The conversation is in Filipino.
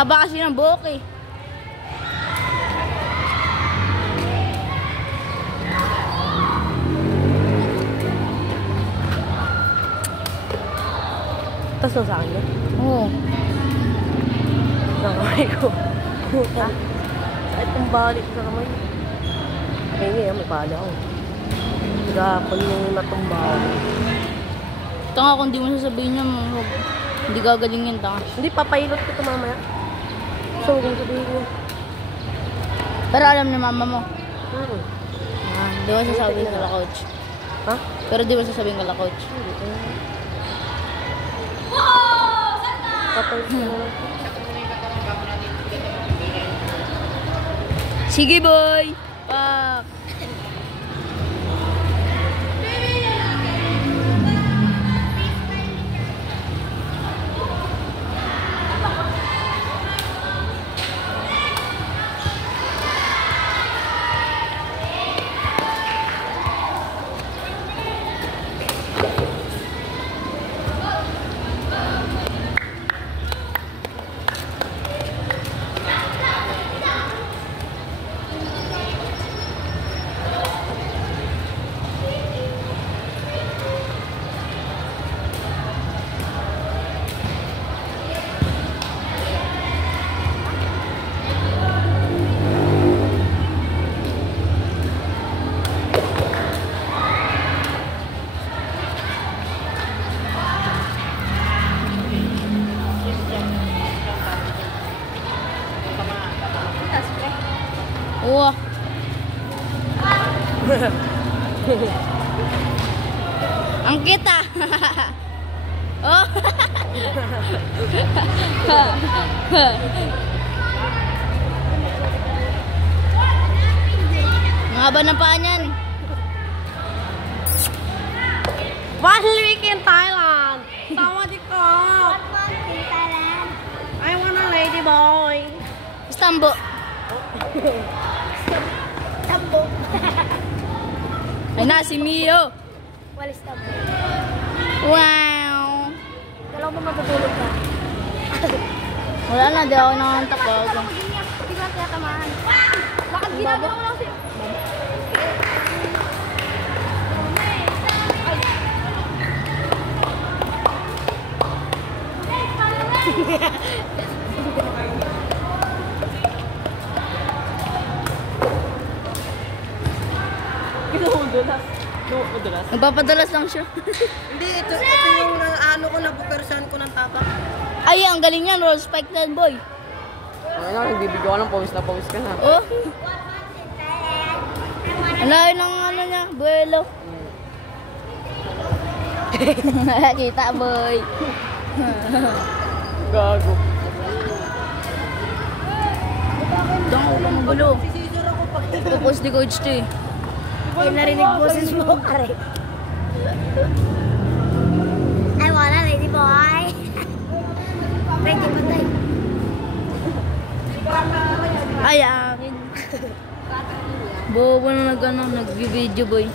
Haba kasi ng buhok eh. Tas na sa akin yan? Oo. Nakamay ko. Puta. Sakit kong balik sa kamay. Ay ngayon, may bali ako. Gapon yung natumbao. Tanga kung di mo sasabihin niya, hindi gagalingin, tanga. Hindi, papailot ko ito mamaya. So, kung sabihin ko. Pero alam ni mama mo. Di mo sasabihin kala coach. Ha? Pero di mo sasabihin kala coach. Papailot ko na. Sige boy! Pak! Wah. Ang kita. Oh. Ang haba ng paa niyan. One week in Thailand. Sawadee ka. I want a lady boy. Istanbul. Tambo. Ay na, si Mio. Walis tambo. Wow. Dalawa mo matutulog ka. Wala na, di ako nangantak ko. Di ba kaya tamahan? Bakit ginagawa mo lang siya? Madulas. No, madulas. Nagpapadalas lang siya. Hindi, ito yung ano ko, nabupersan ko ng tapak. Ay, ang galing yan. Roll spike yan, boy. Ano, nagbibigyo ka ng pawis na pawis ka na. Oh. Ang layo ng ano niya, buwelo. Kita, boy. Gago. Dang ako ng gulo. Sisisir ako pag Pupos ni coach to eh. Ay, narinig boses mo, pare. I want a lady boy. Ready ba tayo? Ay, akin. Bobo na nag-video, boy.